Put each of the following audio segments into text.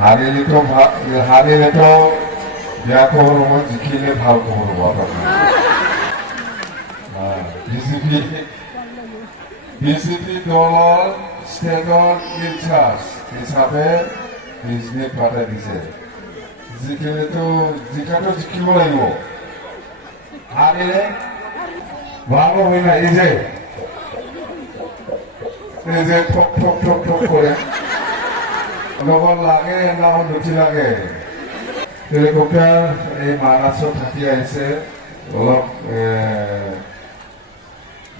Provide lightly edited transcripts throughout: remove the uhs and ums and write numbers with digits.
হাৰিলেতো বেয়া খবৰ হ'ব, জিকিলে ভাল খবৰ হ'ব আপোনাৰ। বিজেপি দলৰ ষ্টেটৰ ইনচাৰ্জ হিচাপে বিজনেছ পাঠাই দিছে। জিকিলেতো জিকিব লাগিব। হাৰিলে ভাল হয় না। এই যে ঠক ঠক ঠক ঠক কৰে লগত লাগে না নুঠি লাগে। হেলিকপ্টাৰ এই মানাছত থাকি আহিছে, অলপ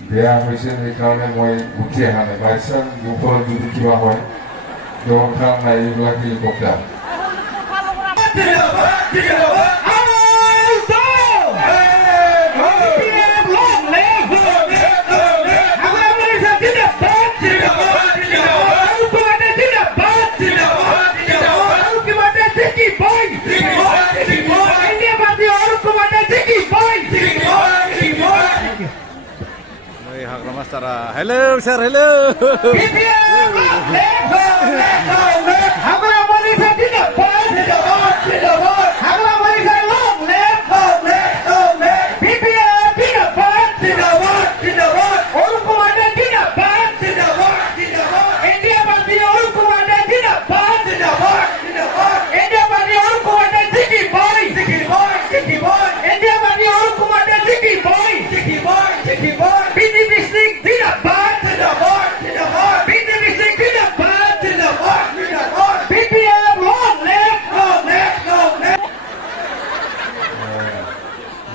বেয়া হৈছে, সেইকাৰণে মই উঠি অহা নাই। বাইচান্স ওপৰত যদি কিবা হয় দৰকাৰ নাই এইবিলাক হেলিকপ্টাৰ। Hello, sir. Hello.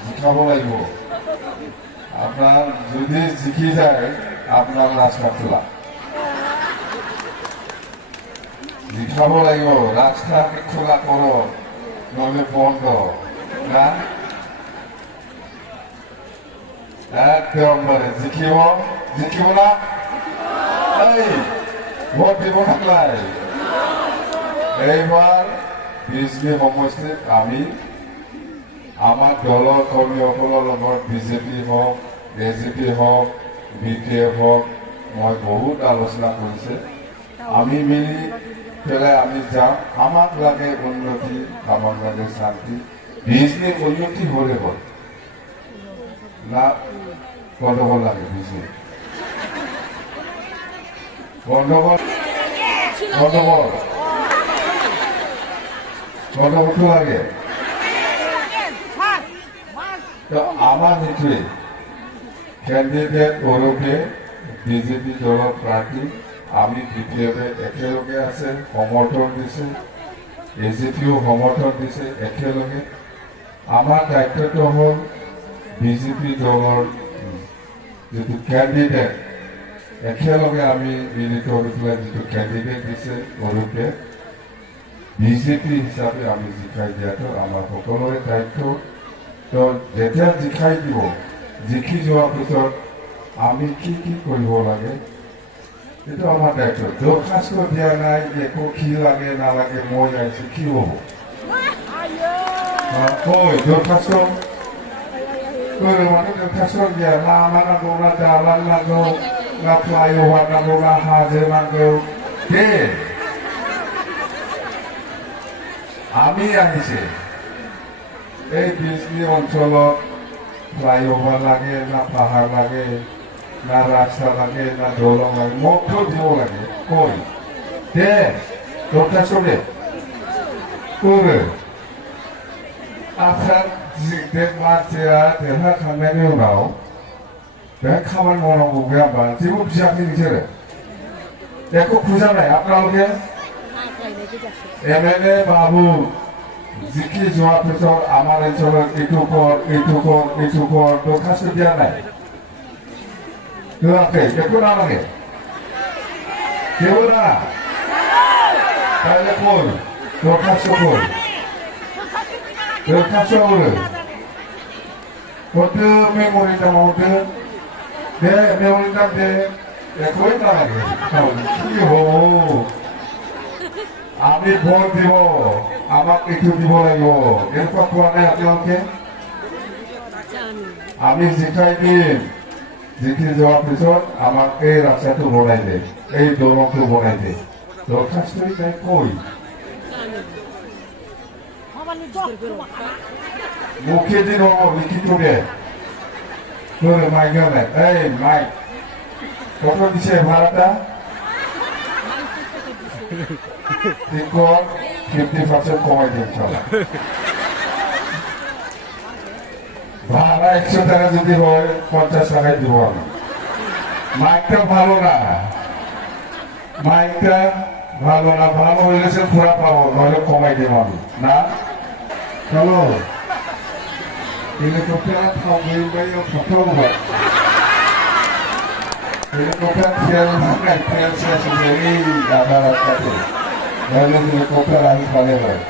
জিকাব লাগিব। আপনার যদি জিকি যায় আপনার রাস্তা খোলা। জিকাব লাগিব, রাস্তা খোলা করো, নহলে বন্ধ না। একদমবারে জিকিব না। এই ভোট দিব নালাগ। এইবার বিজেপি সমষ্টিত আমি আমাৰ দলৰ কৰ্মীসকলৰ লগত বিজেপি হওক, এজিপি হওক, BPF হওক, মই বহুত আলোচনা কৰিছে। আমি মিলি পেলাই আমি যাম। আমাক লাগে উন্নতি, আমাক লাগে শান্তি। বিজনেস উন্নতি হলে হ'ল না গণ্ডগোল লাগে। বিজনেস গণ্ডগোলটো লাগে। তো আমার সেইটোৱে ক্যান্ডিডেট ওৰফে বিজেপি দলৰ প্ৰাৰ্থী আমি BPF একেলগে আছে, সমৰ্থন দিছে, এজিপিও সমৰ্থন দিছে একেলগে। আমাৰ দায়িত্বটো হ'ল বিজেপি দলৰ যিটো ক্যান্ডিডেট একেলগে আমি মিলিত হৈ পেলাই যিটো ক্যান্ডিডেট দিছে ওরফে বিজেপি হিচাপে আমি জিকাই দিয়াটো আমাৰ সকলোৰে দায়িত্ব। তো যেতিয়া জিকাই দিব, জিকি যোৱাৰ পিছত আমি কি কৰিব লাগে এইটো আমাৰ দায়িত্ব। দৰখাস্ত দিয়া নাই, একো কি লাগে নালাগে, মই আহিছো কি হ'ব কৈ দৰখাস্ত মানে দৰখাস্ত দিয়া লামা নাগौ না দালান নাগौ না ফ্লাইঅভার নাগौ না হাজো নাগौ দে। আমি আহিছে এই বিজনী অঞ্চলত ফ্লাইঅভার লাগে না পাহাড় লাগে না রাস্তা লাগে না দলং লাগে, মক্ষ দিব লাগে কই দে দরখাস্ত দে করে। আপনার मानसिया देरहाखांनायनि उनाव बे खामानि मावनांगौ गैया होनबा जेबो बियाखै नोंसोरो बेखौ खुजानाय आपनालोকে MLA बाबू जिखि যোৱাৰ পিছত আমাৰ অঞ্চলত এইটো কৰ দৰখাস্ত দিয়া নাই হোৱাকৈ একো নালাগে কেৱল না তাহলে কই দৰখাস্ত কই দরখাস্ত হলো হতে মেমোরিটা হতে দে মেমোরিটা দে একই লাগে কি হো আমি ভোট দিব আমাক কিছু দিব লাগিব এরকম কোয়া নাই আপনাকে আমি জিকাই দিম জিকি যাওয়ার পিছত আমাক এই রাস্তাটো বনাই দে এই দলংটো বনাই দে দরখাস্ত তাই কই মুখেদি নহ'ব লিখিত দে মাইক নাই এই মাইক কত দিছে ভাড়াটা ঠিক 50% কমাই দিন চলা ভাড়া 100 টাকা যদি হয় 50 টাকায় দিব আমি মাইকটা ভালো না মাইকটা ভালো না ভালো হইলে সে পুরা পাবো নইলে কমাই দিব আমি না চলো হেলিকপ্টার থামবেই বাইও photo helikopter teal makan teal saya sendiri ada rakyat lalu helikopter lagi paling baik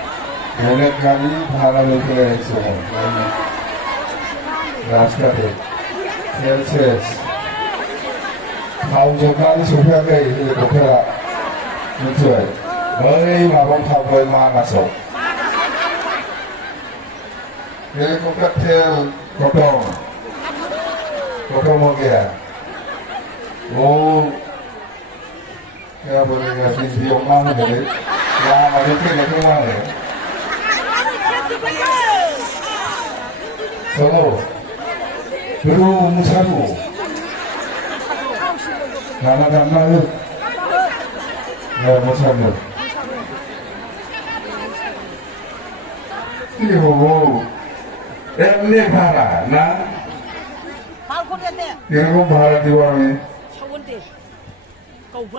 helik kami bhala lekre semua रास्ता पे सेल्सियस खाऊ जगानि सफैयाखै हेलिकप्टारा मिथिबाय बै माबा थाबाय मानासाव हेलिकप्टार तेल कटम हो गया वो क्या बोलेगा हिंदी मांग दे या हमारे के लेके मांगे चलो Bro, musamu. Nama lu. Ya, musamu. Iho. Emne bhara na. Kau bhara di wani.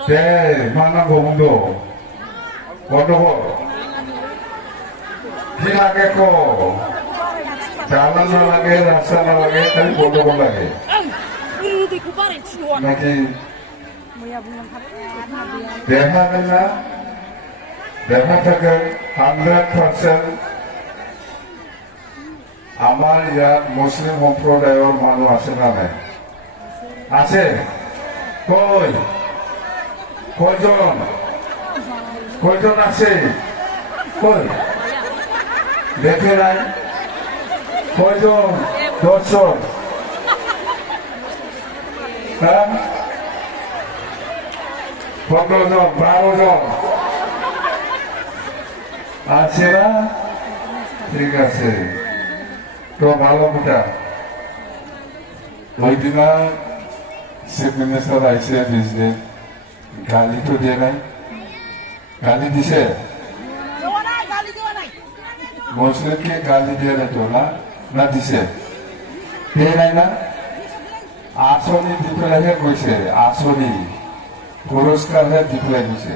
Deh, mana gomundo. Kondo. Hilake ko. Jalan na lagi, rasa na lagi, kali bodoh lagi. Nanti দেখা না দেখা থাকে 100% আমার ইয়াত মুসলিম সম্প্রদায়ের মানুষ আছে না নাই আছে কয়জন আছে কই দেখে নাই কয়জন 10 জন হ্যাঁ 15 জন 12 জন আছে না ঠিক আছে তো ভালো মোটা ওই দিন চিফ মিনিস্টার আইসে প্রেসিডেন্ট গালি তো দিয়ে নাই গালি দিছে মুসলিমকে গালি দিয়ে নাই তো না দিছে দিয়ে নাই না আসনি দি পেলাইহে গৈছে আসনি পুরস্কারহে দি পেলাই গৈছে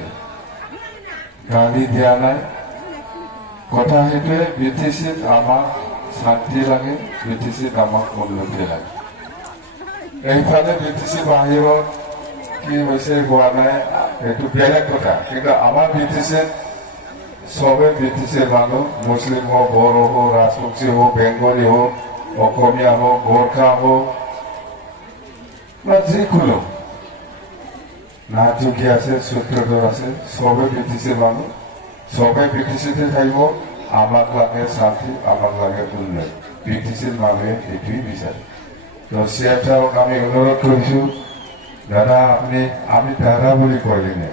গালি দিয়া নাই কথা সেইটোৱে বিটিচিত আমাক শান্তি লাগে বিটিচিত আমাক উন্নতি লাগে এইফালে বিটিচি বাহিৰত কি হৈছে হোৱা নাই সেইটো বেলেগ কথা কিন্তু আমাৰ বিটিচিত সবে বিটিচিৰ মানুহ মুছলিম হোক বড়ো হোক ৰাজবংশী হোক বেংগলী হোক অসমীয়া হোক গোৰ্খা হোক বা যিকোনো নাথযোগী আছে সূত্ৰধৰ আছে সবে বিটিচিৰ মানুহ সবে বিটিচিতে থাকিব আমাক লাগে শান্তি আমাক লাগে উন্নতি বিটিচিৰ মানুহে এইটোৱেই বিচাৰে তো চিয়াচাৰক আমি অনুৰোধ কৰিছোঁ দাদা আপুনি আমি দাদা বুলি কয় নে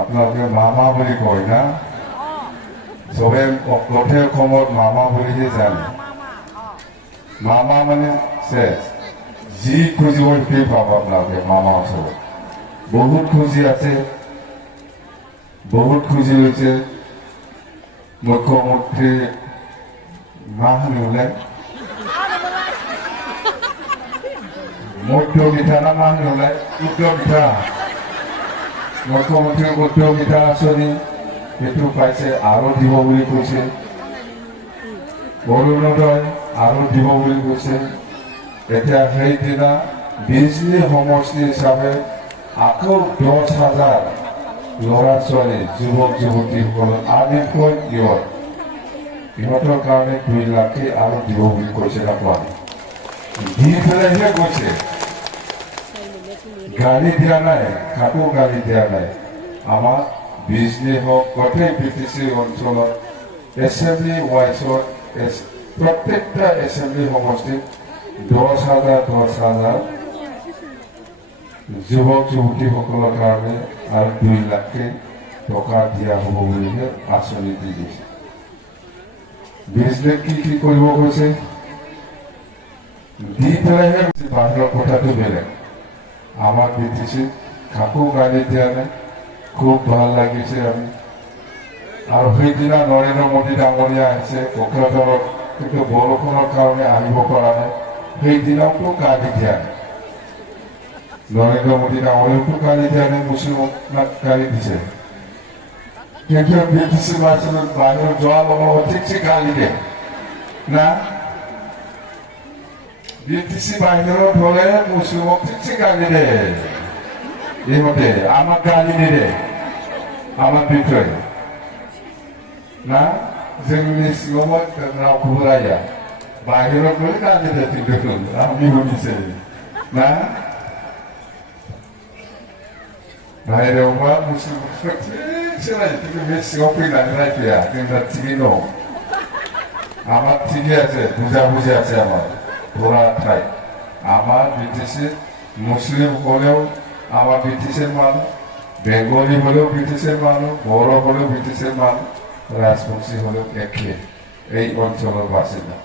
আপোনালোকে মামা বুলি কয় না সবে গোটেই অসমত মামা বুলিহে জানে মামা মানে শেষ যি খুঁজিব সেই পাব আপোনালোকে মামা ওচৰত বহুত খুঁজি আছে বহুত খুঁজি লৈছে মুখ্যমন্ত্ৰী মাহ নোলায় মধ্যমিতা না মাহ নোলায় উদ্যমিতা মুখ্যমন্ত্ৰীৰ উদ্যমিতা আঁচনি সেইটো পাইছে আৰু দিব বুলি কৈছে অৰুণোদয় আৰু দিব বুলি কৈছে এতিয়া সেইদিনা বিজলী সমষ্টি হিচাপে আকৌ 10,000 ল'ৰা ছোৱালী যুৱক যুৱতীসকল আনএমপ্লয়ড ইহঁতৰ কাৰণে 2 লাখ আৰু দিব বুলি কৈছে নাপায় দি পেলাইহে কৈছে গালি দিয়া নাই কাকো গালি দিয়া নাই আমাৰ বিজলী হওক গোটেই বিটিচি অঞ্চলত এছেম্বলি ৱাইজত প্ৰত্যেকটা এছেম্বলি সমষ্টিত 10,000 যুৱক যুৱতীসকলৰ কাৰণে আৰু 2 লাখ টকা দিয়া হ'ব বুলিহে আঁচনি দি দিছে বিজনেছ কি কৰিব কৈছে দি পেলাইহে বাহিৰৰ কথাটো বেলেগ আমাৰ বিটিছি কাকো গালি দিয়া নাই খুব ভাল লাগিছে আমি আৰু সেইদিনা নৰেন্দ্ৰ মোদী ডাঙৰীয়া আহিছে কোকৰাঝাৰত কিন্তু বৰষুণৰ কাৰণে আহিব পৰা নাই সেইদিনাওতো গালি দিয়া নাই নৰেন্দ্ৰ মোদী ডাঙৰীয়াকো গালি দিয়া নাই মুছলিমক গালি দিছে কিন্তু বিটিছি বাহিৰত যোৱাৰ লগত ঠিকছে গালি দিয়ে না বিটিছি বাহিৰত হলে মুছলিমক ঠিকছে গালি দিয়ে ইহঁতে আমাক গালি নিদিয়ে আমাৰ বিষয়ে না जोंनि सिगाङाव रावखौबो राया बाहेराव गले गालि देथिंदों आंनि बुंनिसै ना बाहेरावबा मुसलिमफोरखौ थिगसे रायो खिन्थु बे सिगाङाव फैनानै रायफैया जोंना थिगैनो दं আমার ঠিকই আছে বুঝাবুঝি আছে আমার পুরা ঠাই আমার বিটিসি মুসলিম হলেও আমার বিটিসির মানুষ বেঙ্গলি হলেও ব্রিটিশের মানুষ বড় হলেও ব্রিটিশের মানুষ রাজবংশী হলেও একে এই অঞ্চলের বাসিন্দা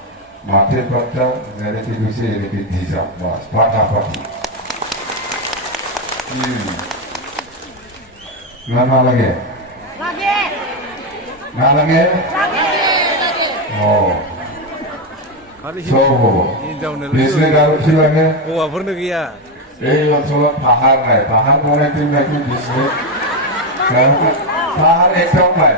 মাঠে পাট্টা যেনেকে দিছে এনেকে দি যাও বাস পাঠাপাঠি না না লাগে না লাগে ও সব হবো বিজনেস আরো কি লাগে हौवाफोरनो गैया এই অঞ্চলত পাহাড় নাই পাহাড় বনাইতে নাকি বিজনেস পাহাড় একটাও নাই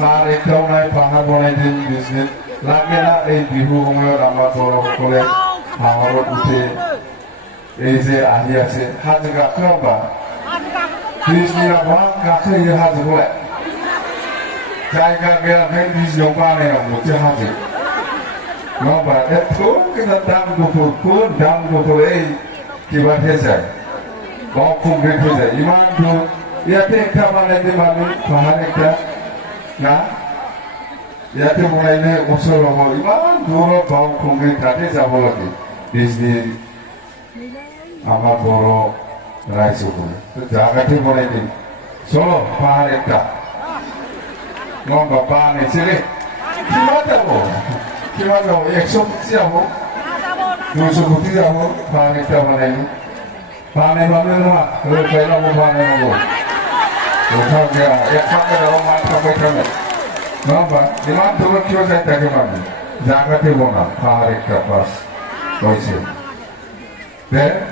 পাহাড় একটাও নাই পাহাড় বনাইতে বিজনেস লাগে না এই বিহু সময়ত আমাৰ বড়োসকলে পাহাৰত উঠে এই যে আহি আছে হাজো গাখোবা বিজনেস আবার গাখোयो হাজোखौलाय जायगा गैयाखाय बिजनेयाव बानायनांगौ जे हाजो नङा होमबा एथ' गोजान दाम गुफुर এই কিবা যায় কংক্রিট হয়ে যায় ইমান দূর ইয়াতে একটা বানাইতে মানুষ পাহাড় একটা না ইয়াতে বনাইলে ওচৰ হ'ব ইমান দূৰত কংক্ৰিট তাতে যাব লাগে বিজনেছ আমাৰ বড়ো ৰাইজসকলে জাগাতে বনাই দিম চলো পাহাড় একটা 뭔가 반에 지금 키맞다고 100부티하고 200부티하고 반에 때문에 반에 가면 와 그걸 빼라고 반에 오고 못하게 약하게라고 많다고 했다면 너봐 이만 두고 키워서 했다고 말이야 자가테 보나 파리카 파스 보이지 네?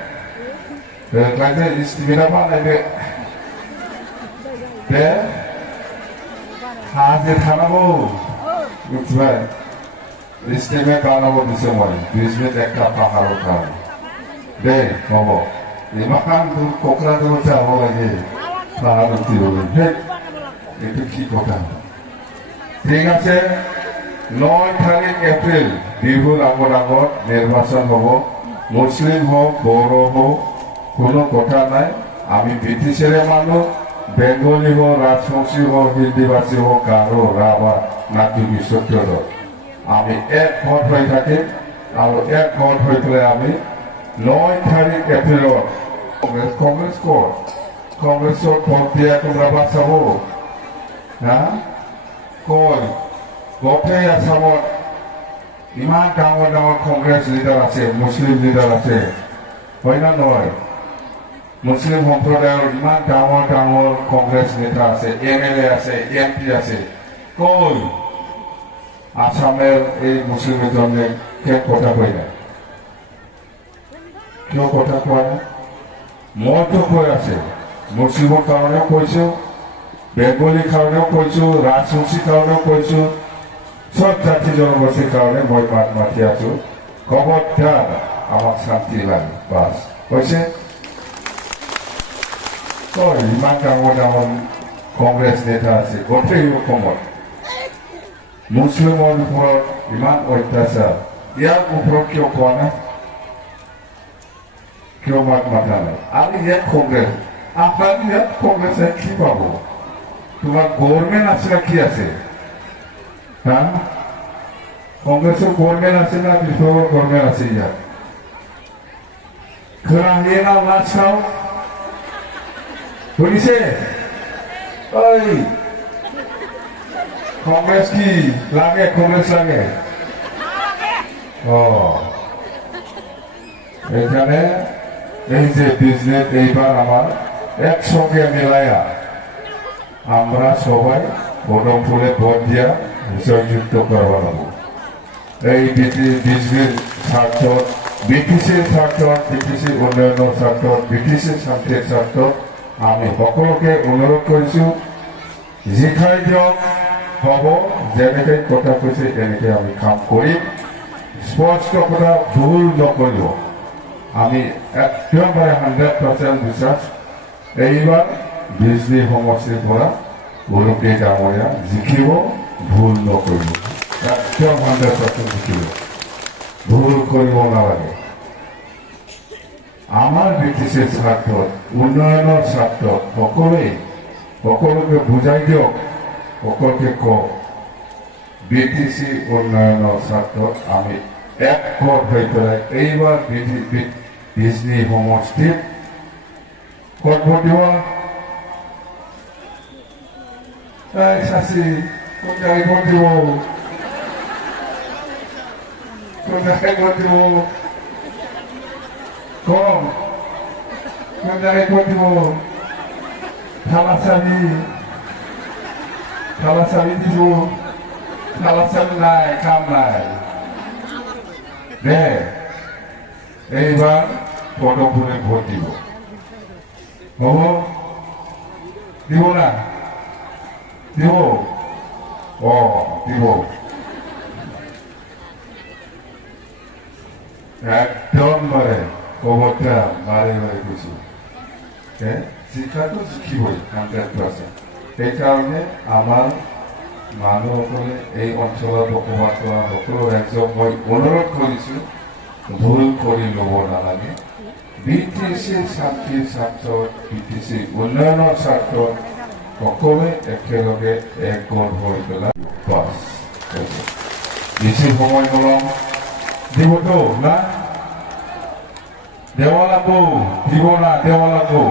그래서 이스티비나 반에 네? হাজে থানাবো বুঝবে স্টেমে বানাবো দিছে মই বিজনেস একটা পাহাড় কারণ দে হব ইমান দূর কোকরাঝার যাব লাগে পাহাড় উঠি হবে এটা কি কথা ঠিক আছে 9 তারিখ এপ্রিল বিহুর আগত নির্বাচন হব মুসলিম হোক বড়ো হোক কোনো কথা নাই আমি ব্রিটিশের মানুষ বেঙ্গলি হোক রাজবংশী হোক হিন্দিভাষী হোক গারো রাভা নাথুকি সত্য আমি এক মত হয়ে থাকি আর এক মত হয়ে পেলে আমি 9 তারিখ এপ্রিলত কংগ্ৰেছৰ ভোট দিয়া তোমৰা বাঁচাব না কই গোটেই আসামত ইমান ডাঙৰ কংগ্ৰেছ লিডাৰ আছে মুসলিম লিডাৰ আছে হয় না নহয় মুসলিম সম্প্ৰদায়েৰ ইমান ডাঙৰ কংগ্রেস নেতা আছে এমএলএ আছে এমপি আছে কই আসামের এই মুসলিম জন্য কে কথা কই না কেউ কথা কয় না মইতো কৈ আছে মুসলিমৰ কাৰণেও কৈছো বেঙ্গলিৰ কাৰণেও কৈছো ৰাজবংশীৰ কাৰণেও কৈছো সব জাতি জনগোষ্ঠীৰ কাৰণে মই মাত মাতি আছো খবৰদাৰ আমাক শান্তি লাগে বাস কৈছে ইমান ডাঙৰ কংগ্ৰেস নেতা আছে গোটেই অসমত মুছলিমৰ ওপৰত ইমান অত্যাচাৰ ইয়াৰ ওপৰত কিয় কোৱা নাই কিয় মাত মাতা নাই আৰু ইয়াত কংগ্রেস আপনার ইয়াত কংগ্রেছে কি পাব তোমার গভর্নমেন্ট আছে না কি আছে হ্যাঁ কংগ্রেসের গভর্নমেন্ট আছে না বিপ্লবের গভর্নমেন্ট আছে ইয়াত खोनाहैयो ना लास्टआव শুনিছে ওই কংগ্রেস কি লাগে? কংগ্রেস লাগে? ও এখানে এই যে বিজনেস এইবার আমার একসঙ্গে মেলায়া আমরা সবাই পদমফুলে ভোট দিয়া জয়যুক্ত করবার হব। এই বিজনেস স্বার্থ, ব্রিটিশের স্বার্থ, ব্রিটিশের উন্নয়নের স্বার্থ, ব্রিটিশের শান্তির স্বার্থ আমি সকলোকে অনুৰোধ কৰিছো, জিখাই দিয়ক হ'ব, যেনেকে কথা কৈছে তেনেকে আমি কাম কৰিম। স্পষ্ট কথা ভুল নকৰিব। আমি একেবাৰে 100% বিশ্বাস এইবাৰ বিজলী সমষ্টিৰ পৰা অৰুপে ডাঙৰীয়া জিকিব, ভুল নকৰিব। একদম 100% জিকিব, ভুল কৰিব নালাগে। আমাৰ ব্ৰিটিছেৰ স্বাৰ্থত, উন্নয়নৰ স্বাৰ্থত সকলোকে বুজাই দিয়ক, সকলোকে কওক ব্ৰিটিছি উন্নয়নৰ স্বাৰ্থত আমি একমত হৈ পেলাই এইবাৰ বিজলী সমষ্টিত ক'ত ভোট দিব? চাচি কোন জায়গায় ভোট দিব? কোন জায়গায় ভোট দিব? কম কোন জায়গায় ভোট দিব? থালাচাবি দিব, থালাচাবি নাই, কাম নাই। দে এইবার পদমফুলে ভোট দিব, হব? দিব না? দিব? ও দিব। একদম বারে খবরটা বারে বারে কৈছো, শিক্ষাটো শিকিবই 100%। এই কারণে আমার মানুহসকলে এই অঞ্চলত বসবাস কৰা সকলো ৰাইজক মই অনুৰোধ কৰিছো, ভুল কৰি ল'ব নালাগে। ব্ৰিটিছেৰ শান্তিৰ স্বাৰ্থত, ব্ৰিটিছেৰ উন্নয়নৰ স্বাৰ্থত সকলোৱে একেলগে একগোট হৈ পেলাই বাছ বেছি সময় নলওঁ। দিবতো না? দেওয়া লাগবো? দিব না? দেওয়া লাগবো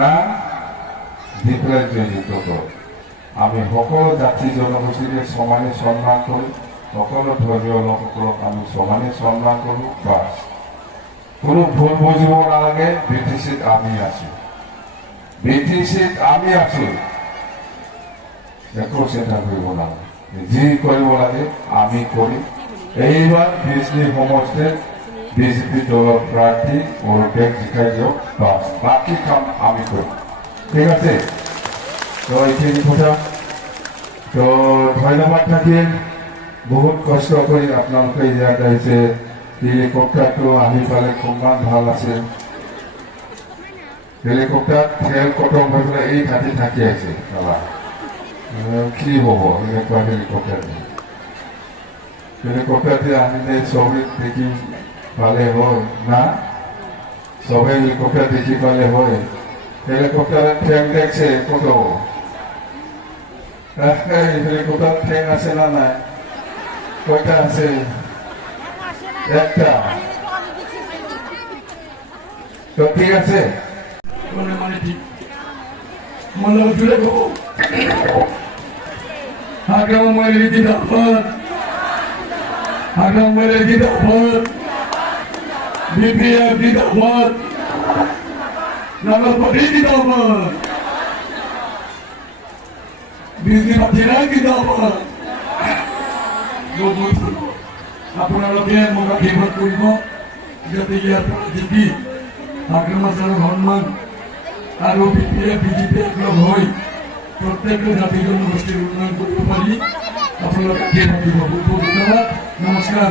না? দি পেলাই জয়যুক্ত কর। আমি সকলো জাতি জনগোষ্ঠীকে সমানে সম্মান করি, সকলো ধর্মীয় লোকসকলক আমি সমানে সম্মান কৰো। বাস কোনো ভুল বুজিব নালাগে। ব্ৰিটিছত আমি আছো, ব্ৰিটিছত আমি আছো, একো চিন্তা কৰিব নালাগে। যি কৰিব লাগে আমি কৰিম। এইবাৰ বিজলী সমষ্টিত বিজেপি দলৰ প্ৰাৰ্থী অৰুপেক জিকাই দিয়ক, বাস বাকী কাম আমি কৰিম। ঠিক আছে? তো এইখিনি কথা। তো ধন্যবাদ থাকিল। বহুত কষ্ট কৰি আপোনালোকে ইয়াত আহিছে। হেলিকপ্টাৰটো আহি পালে খুবমান ভাল আছে। হেলিকপ্টাৰ তেল খতম হৈ পেলাই এই ঘাটি থাকি আছে। কি হ'ব এনেকুৱা হেলিকপ্টাৰ? হেলিকপ্টাৰটি আহিলে চবে দেখি পালে হয় না? সবে হেলিকপ্টার দেখি পালে হয়। হেলিকপ্টারের ঠ্যাং দেখছে কত? হেলিকপ্টার ঠ্যাং আছে না নাই? কয়টা আছে? একটা। তো ঠিক আছে, মানে ঠিক মনে জুড়ে দেবো। আগ্রাম মেরে জিন্দাবাদ, আগ্রাম মেরে জিন্দাবাদ, বিপিএফ জিন্দাবাদ, নগরপতি জিন্দাবাদ, বিজলী বাতিরা জিন্দাবাদ। আপোনালোকে মোক আশীৰ্বাদ কৰিব যাতে ইয়াৰ পৰা জিকি আগ্ৰাম আচাৰৰ সন্মান আৰু বিপিএফ বিজেপি একলগ হৈ প্ৰত্যেকটো জাতি জনগোষ্ঠীৰ উন্নয়ন কৰিব পাৰি। আপোনালোকে আশীৰ্বাদ দিব। বহুত বহুত ধন্যবাদ। নমস্কাৰ।